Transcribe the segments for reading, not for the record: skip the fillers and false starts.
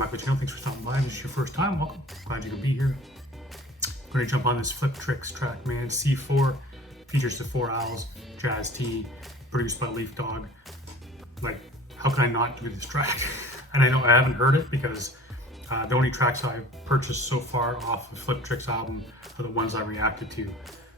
back to the channel. Thanks for stopping by. If this is your first time, welcome. Glad you can be here. I'm going to jump on this Fliptrix track, man. C4 features the 4 Owls, Jazz T, produced by Leaf Dog. Like, how can I not do this track? And I know I haven't heard it because the only tracks I've purchased so far off the Fliptrix album are the ones I reacted to.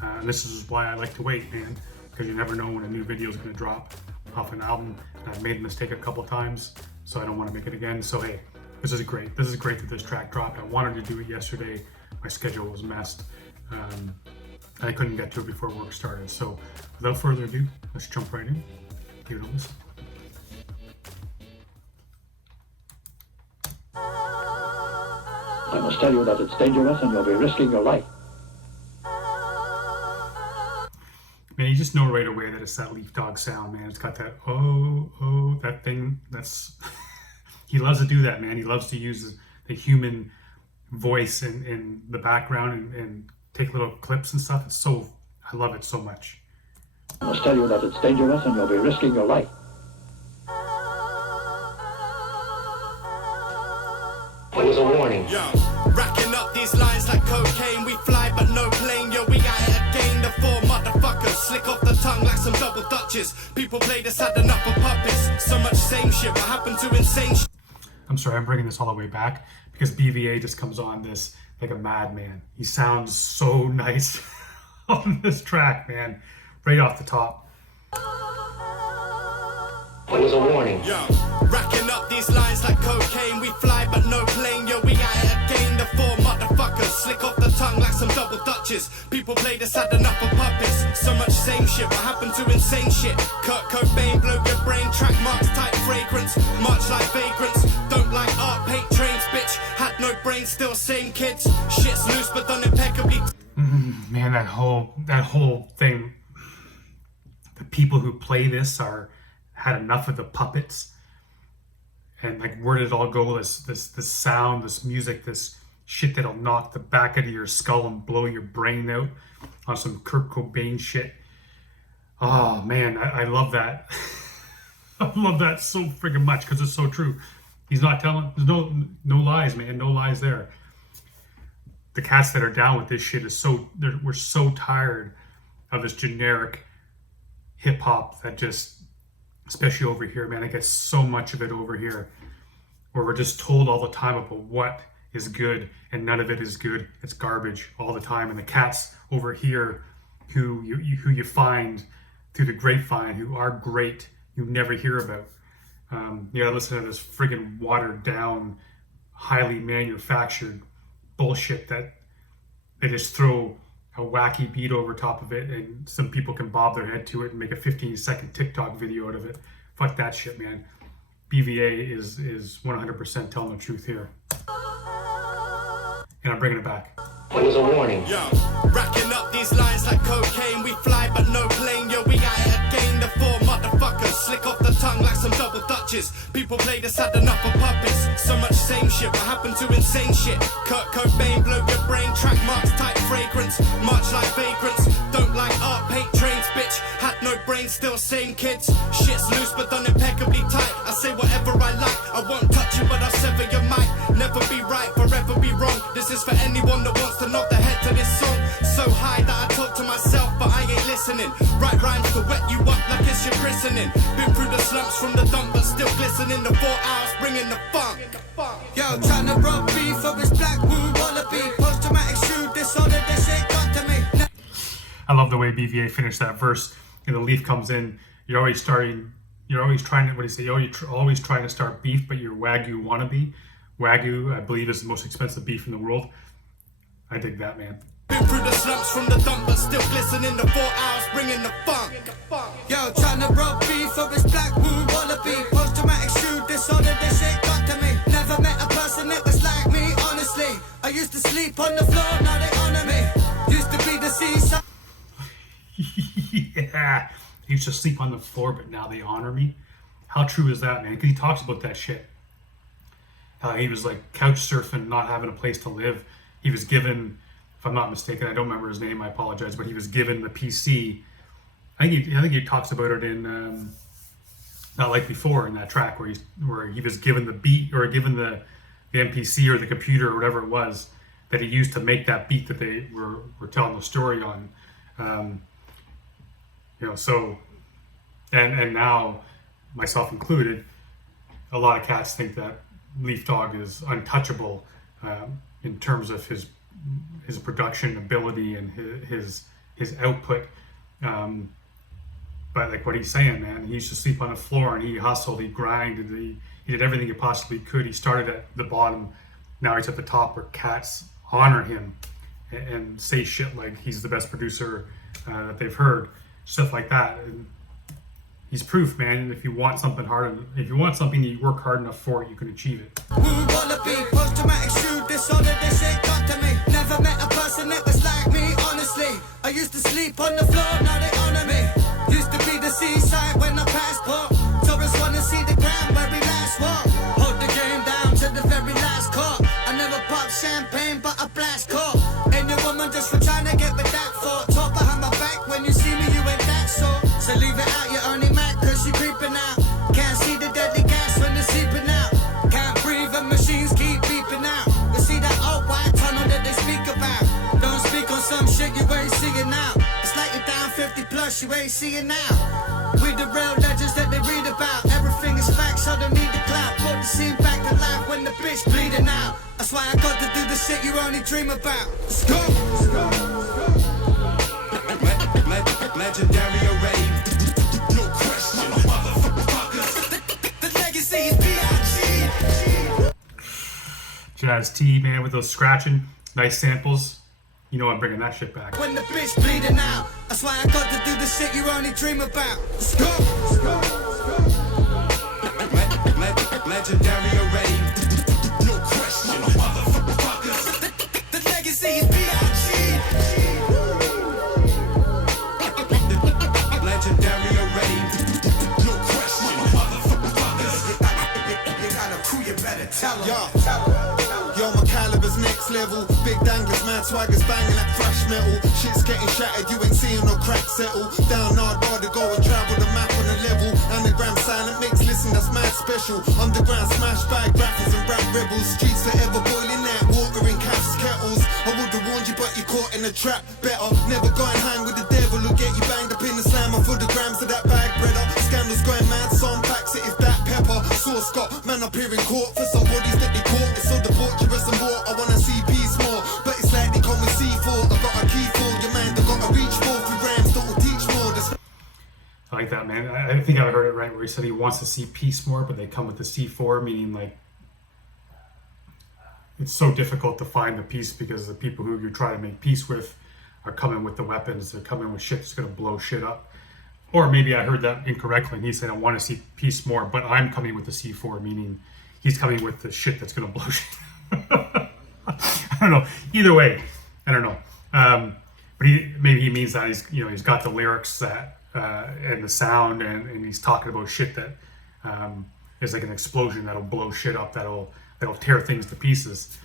And this is why I like to wait, man, because you never know when a new video is going to drop off an album. And I've made a mistake a couple times, so I don't want to make it again. So hey, this is great. This is great that this track dropped. I wanted to do it yesterday. My schedule was messed. I couldn't get to it before work started. So without further ado, let's jump right in. Give it a listen. I must tell you that it's dangerous and you'll be risking your life. Man, you just know right away that it's that Leaf Dog sound, man. It's got that, oh, that thing. That's, he loves to do that, man. He loves to use the human voice in the background and take little clips and stuff. It's so, I love it so much. I must tell you that it's dangerous and you'll be risking your life. It was a warning. Yo, racking up these lines like cocaine. We fly but no plane. Yo, we at it again. The 4 motherfuckers slick off the tongue like some double dutches. People play this had enough of puppets. So much same shit. What happened to insane shit? I'm sorry, I'm bringing this all the way back because BVA just comes on this like a madman. He sounds so nice on this track, man. Right off the top. It was a warning. Yo, racking up these lines like cocaine. We fly but no plane. Yo, we at it again. The 4 motherfuckers slick off the tongue like some double dutches. People play this had enough of puppets. So much same shit. What happened to insane shit? Kurt Cobain, blow your brain. Track marks, type fragrance. March like vagrants. Don't like art, paint trains, bitch. Had no brain, still same kids. Shit's loose but done impeccably. Man, that whole thing. The people who play this had enough of the puppets, and like, where did it all go? This sound, this music, this shit that'll knock the back of your skull and blow your brain out on some Kurt Cobain shit. Oh man, I love that. I love that so freaking much because it's so true. He's not telling. There's no lies, man. No lies there. The cats that are down with this shit we're so tired of this generic hip hop that just, especially over here, man, I get so much of it over here where we're just told all the time about what is good and none of it is good. It's garbage all the time. And the cats over here who you find through the grapevine who are great, you never hear about. You gotta listen to this friggin' watered down, highly manufactured bullshit that they just throw a wacky beat over top of it and some people can bob their head to it and make a 15-second TikTok video out of it. Fuck that shit, man. BVA is 100% telling the truth here. And I'm bringing it back. It was a warning. Yo, racking up these lines like cocaine. We fly but no plane. Yo, we at it again. The 4 motherfuckers slick off the tongue like some double dutches. People play this had enough of puppets. So much same shit. What happened to insane shit? Kurt Cobain, blow your brain. Track marks, type fragrance. March like vagrants. Don't like art, paint trains, bitch. Had no brain, still same kids. Shit's loose but done impeccably tight. I say whatever I like. I won't touch you but I'll sever your mic. Never be right, forever be wrong. This is for anyone that wants to nod their head to this song. So high that I talk to myself but I ain't listening. Write rhymes to wet you up like it's your christening. Been through the slumps from the dump but still glistening. The 4 hours bringing the funk. Yo, tryna rob beef for his black wound wallaby. Post-traumatic shoe disorder, this ain't got to me. I love the way BVA finished that verse. And the Leaf comes in, you're always trying to, what do you say? You're always trying to start beef, but you're Wagyu wannabe. Wagyu, I believe, is the most expensive beef in the world. I dig that, man. Been through the slumps from the dump but still glistening. The 4 hours bringing the funk. Yo, tryna rob beef for his black wound wallaby. Post-traumatic shoe disorder, this ain't got to me. Never met a person that was like me, honestly. I used to sleep on the floor, now they honor me. Used to be the seaside. Yeah, I used to sleep on the floor, but now they honor me. How true is that, man? Because he talks about that shit. How he was like couch surfing, not having a place to live. He was given, if I'm not mistaken, I don't remember his name, I apologize, but he was given the PC. I think he talks about it in Not Like Before in that track where he was given the beat or given the NPC or the computer or whatever it was that he used to make that beat that they were telling the story on. So and now, myself included, a lot of cats think that Leaf Dog is untouchable in terms of his production ability and his output. But like what he's saying, man, he used to sleep on the floor and he hustled, he grinded, he did everything he possibly could. He started at the bottom, now he's at the top, where cats honor him and say shit like he's the best producer that they've heard, stuff like that. And he's proof, man. If you want something if you want something, you work hard enough for it, you can achieve it. Post-traumatic shoe disorder, this ain't got to me. Never met a person that was like me, honestly. I used to sleep on the floor, now they honor me. Used to be the seaside when I passed pop. Tourists wanna see the ground where we last walk. Hold the game down to the very last call. I never pop champagne, but I blast call. And your woman just for trying to get with that thought. Talk behind my back, when you see me, you ain't that sort. So leave it out, you're only mad cause you creeping out. Can't see the deadly gas when it's seeping out. Can't breathe and machines keep beeping out. You see that old white tunnel that they speak about. Don't speak on some shit you ain't seeing now. It's like you're down 50 plus, you ain't seeing now. We the real legends that they read about. Everything is facts, so don't need the clout. Put the scene back to life when the bitch bleeding out. That's why I got to do the shit you only dream about. Let's go! Legendary already. No question, motherfuckers. The legacy is B.I.G. Jazz T, man, with those scratching, nice samples. You know I'm bringing that shit back. When the bitch bleeding out. That's why I got to do the shit you only dream about. Let's go! Legendary already. No question, motherfuckers. The legacy is B.I.G. Legendary already. No question, motherfuckers. You got a crew, you better tell them. Yo, my caliber's next level. Big danglers, mad swaggers banging like thrash metal. Shit's getting shattered, you ain't seeing no crack settle. Down hard, rather go and travel the map on the level. Anagram silent mix, listen, that's mad special. Underground smash bag rappers and rap rebels. Streets forever boiling that water in caps, kettles. I would've warned you, but you caught in the trap. Better never go and hang with the devil who'll get you banged up in the slammer for the grams of that bag breader. Scandals going mad, some packs it if that pepper. Source got man up here in court for some bodies that they caught. It's so debaucherous and more. I wanna see peace more, but it's like they call me C4. I got a key for your man, they got a reach for through rams that will teach more. I like that, man. I think I heard it right where he said he wants to see peace more, but they come with the C4, meaning like it's so difficult to find the peace because the people who you try to make peace with are coming with the weapons. They're coming with shit that's going to blow shit up. Or maybe I heard that incorrectly and he said I want to see peace more, but I'm coming with the C4, meaning he's coming with the shit that's going to blow shit. I don't know. Either way, I don't know. But maybe he means that he's got the lyrics that and the sound and he's talking about shit that is like an explosion that'll blow shit up, that'll tear things to pieces.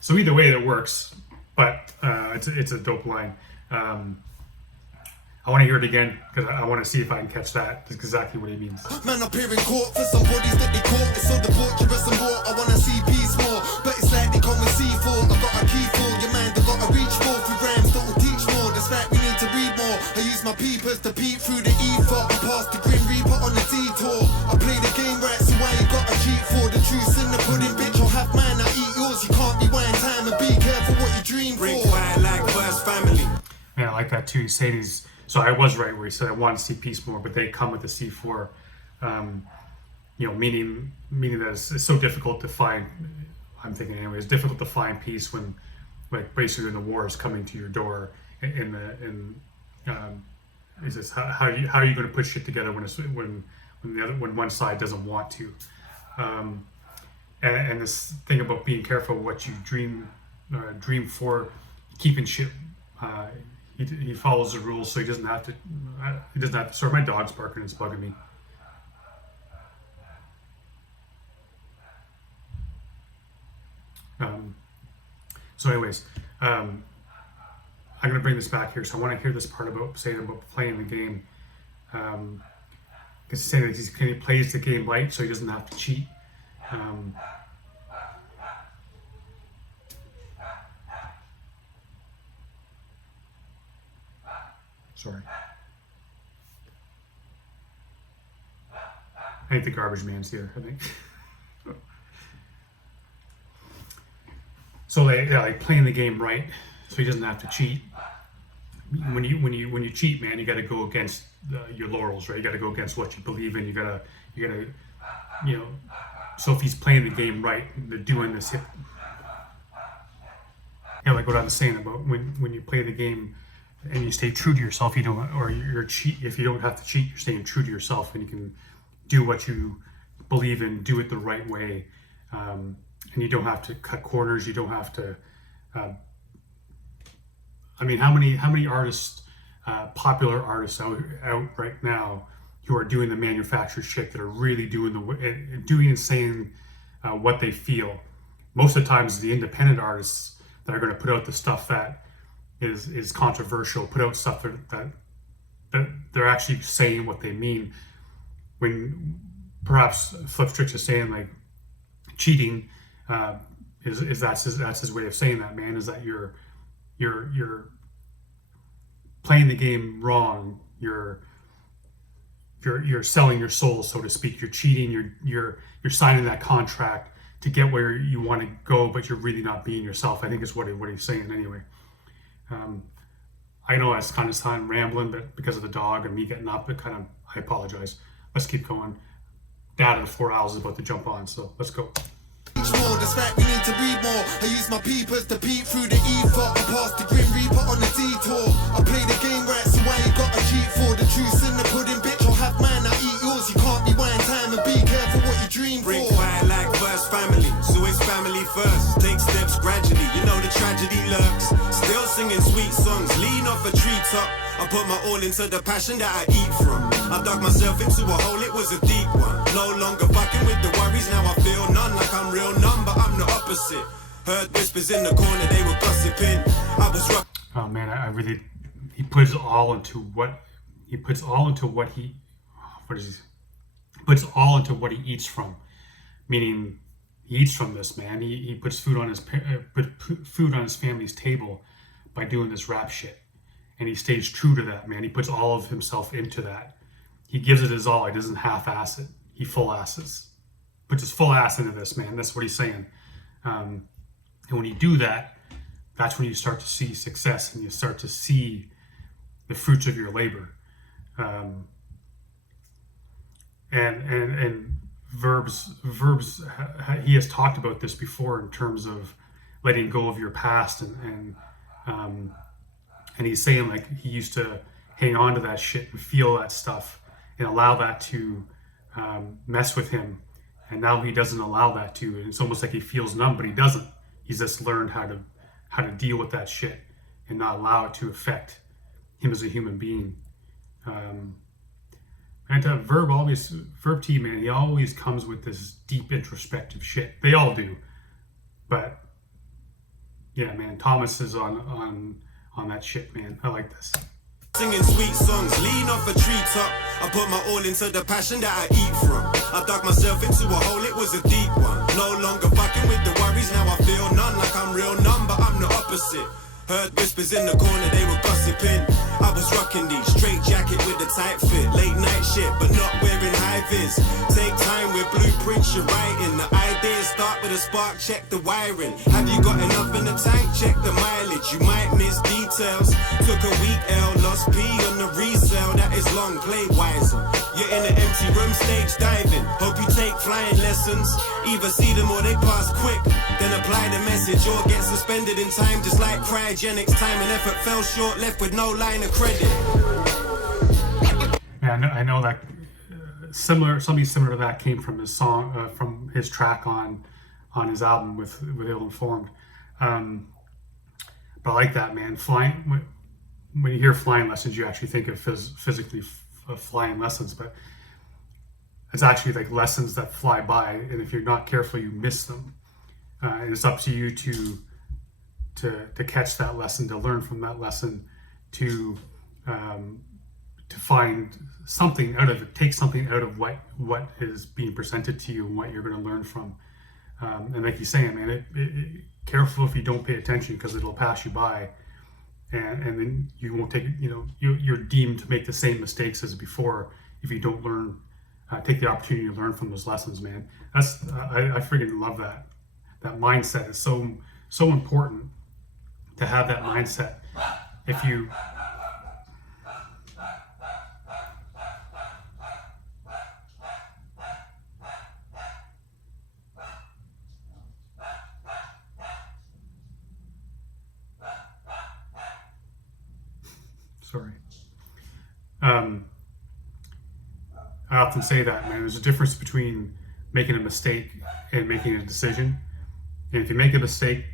So either way it works, but it's a dope line. I want to hear it again because I want to see if I can catch that. That's exactly what he means. Man up here in court for some bodies that they caught. It's so debaucherous and more. I wanna see peace more, but it's like they call me C4. I got a key for your man, they got a reach for through rams that will teach more. That's right, we need to read more. I use my peepers to peep through the ether. I pass the Grim Reaper on the detour. I play the game right, so why you gotta cheat for? The truth's in the pudding, bitch. I'll have mine, I eat yours. You can't rewind time and be careful what you dream for. Bring fire like first family. Man, I like that too. He said so I was right where he said I want to see peace more, but they come with the C4, meaning that it's so difficult to find. I'm thinking anyway, it's difficult to find peace when, like, basically the war is coming to your door. Is this how are you going to put shit together when one side doesn't want to? And this thing about being careful what you dream for, keeping shit. He follows the rules, so he doesn't have to. Sorry, my dog's barking and it's bugging me. So, anyways, I'm gonna bring this back here. So I want to hear this part about playing the game. Because he's saying that he plays the game light, so he doesn't have to cheat. Sorry. I think the garbage man's here, I think. So like playing the game right, so he doesn't have to cheat. When you cheat, man, you got to go against your laurels, right? You got to go against what you believe in. You gotta, you know. So if he's playing the game right, they're doing this hip. Like what I was saying about when you play the game and you stay true to yourself, you don't, or you're cheat. If you don't have to cheat, you're staying true to yourself, and you can do what you believe in, do it the right way. And you don't have to cut corners. You don't have to. I mean, how many artists, popular artists out right now, who are doing the manufactured shit, that are really doing and saying what they feel. Most of the times, the independent artists that are going to put out the stuff that is controversial, put out stuff that they're actually saying what they mean. When perhaps Fliptrix is saying like cheating. That's his way of saying that, man, is that you're playing the game wrong. You're selling your soul, so to speak. You're cheating. You're signing that contract to get where you want to go, but you're really not being yourself. I think is what he's saying anyway. I know I kind of sound rambling, but because of the dog and me getting up, I apologize. Let's keep going. Dad of the 4 Owls is about to jump on, so let's go. More, that's right, we need to read more. I use my peepers to peep through the ether. I pass the Grim Reaper on the detour. I play the game right, so why you gotta cheat for? The truth's in the pudding, bitch. I'll have mine, I eat yours. You can't rewind time and be careful what you dream Bring for. fire like first family, so it's family first. Take steps gradually, you know the tragedy lurks. Still singing sweet songs, lean off a treetop. I put my all into the passion that I eat from. I dug myself into a hole, it was a deep one. No longer fucking with the worries, now I feel none. Like I'm real numb, but I'm the opposite. Heard whispers in the corner, they were gossiping. I was rock. Oh man, he puts all into what he puts all into what he puts all into what he eats from. Meaning he eats from this, man. He puts food on his family's table by doing this rap shit. And he stays true to that, man. He puts all of himself into that. He gives it his all. He doesn't half-ass it. He full-asses. Puts his full ass into this, man. That's what he's saying. And when you do that, that's when you start to see success and you start to see the fruits of your labor. And verbs. He has talked about this before in terms of letting go of your past and he's saying like he used to hang on to that shit and feel that stuff and allow that to mess with him. And now he doesn't allow that to. And it's almost like he feels numb, but he doesn't. He's just learned how to deal with that shit and not allow it to affect him as a human being. And Verb T, man, he always comes with this deep introspective shit. They all do. But yeah, man, Thomas is on that shit, man. I like this. Singing sweet songs, lean off a treetop. I put my all into the passion that I eat from. I dug myself into a hole, it was a deep one. No longer fucking with the worries, now I feel none. Like I'm real numb, but I'm the opposite. Heard whispers in the corner, they were gossiping. I was rocking these straight jacket with a tight fit. Late night shit, but not wearing high vis. Take time with blueprints you're writing. The ideas start with a spark, check the wiring. Have you got enough in the tank? Check the mileage. You might miss details. Took a week L, lost P on the resale. That is long, play wiser. You're in an empty room, stage diving. Hope you take flying lessons. Either see them or they pass quick. Then apply the message or get suspended in time. Just like cryogenics, time and effort fell short, left with no line of credit. Yeah, I know that something similar to that came from his song, from his track on his album with Ill Informed. But I like that, man. Flying. When you hear flying lessons, you actually think of physically flying lessons, but it's actually like lessons that fly by, and if you're not careful, you miss them. And it's up to you to catch that lesson, to learn from that lesson, to find something out of it, take something out of what is being presented to you and what you're going to learn from. And like you're saying, man, careful if you don't pay attention, because it'll pass you by. and then you won't take, you're deemed to make the same mistakes as before if you don't learn, take the opportunity to learn from those lessons, man. That's I freaking love that. That mindset is so important to have that mindset. If you sorry. I often say that, man, there's a difference between making a mistake and making a decision. And if you make a mistake,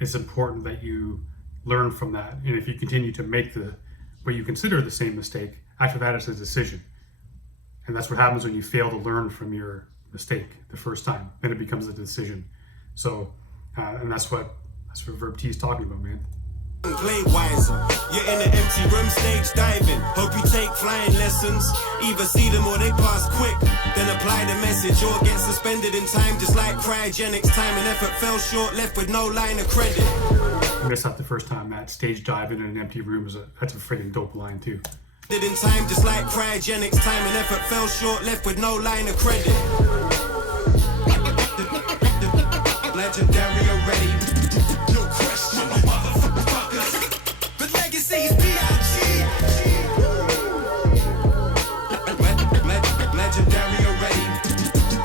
it's important that you learn from that. And if you continue to make what you consider the same mistake, after that it's a decision. And that's what happens when you fail to learn from your mistake the first time. Then it becomes a decision. So, and that's what Verb T is talking about, man. Play wiser. You're in an empty room, stage diving. Hope you take flying lessons. Either see them or they pass quick. Then apply the message or get suspended in time, just like cryogenics. Time and effort fell short, left with no line of credit. I missed that the first time. That stage diving in an empty room that's a freaking dope line too. In time, just like cryogenics. Time and effort fell short, left with no line of credit. Legendary already. No question, motherfuckers. The legacy is P.I.G. Legendary already.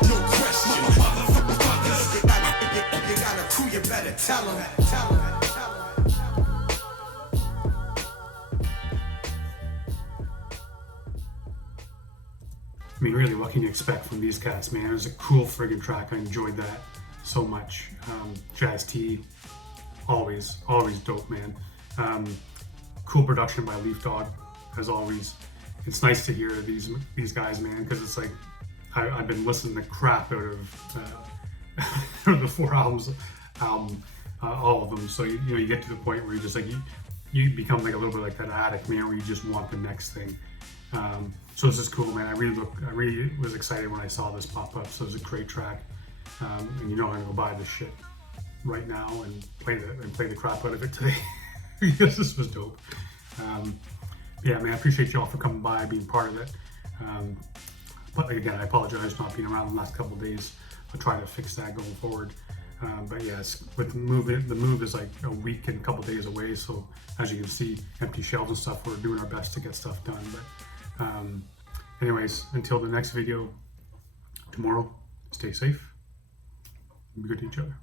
No question, motherfuckers. You got a crew, you better tell them. I mean, really, what can you expect from these cats, man? It was a cool friggin' track. I enjoyed that so much. Jazz T, always dope, man. Cool production by Leaf Dog, as always. It's nice to hear these guys, man, because it's like I've been listening the crap out of the 4 albums, all of them. So you get to the point where you're just like you become like a little bit like that addict, man, where you just want the next thing. So this is cool, man. I really was excited when I saw this pop up. So it was a great track, and I'm gonna go buy this shit right now and play the crap out of it today because this was dope. Yeah, man, I appreciate y'all for coming by, being part of it. But again, I apologize for not being around the last couple of days. I'll try to fix that going forward. But yes, with the move is like a week and a couple of days away. So as you can see, empty shelves and stuff, we're doing our best to get stuff done. But anyways, until the next video tomorrow, stay safe, be good to each other.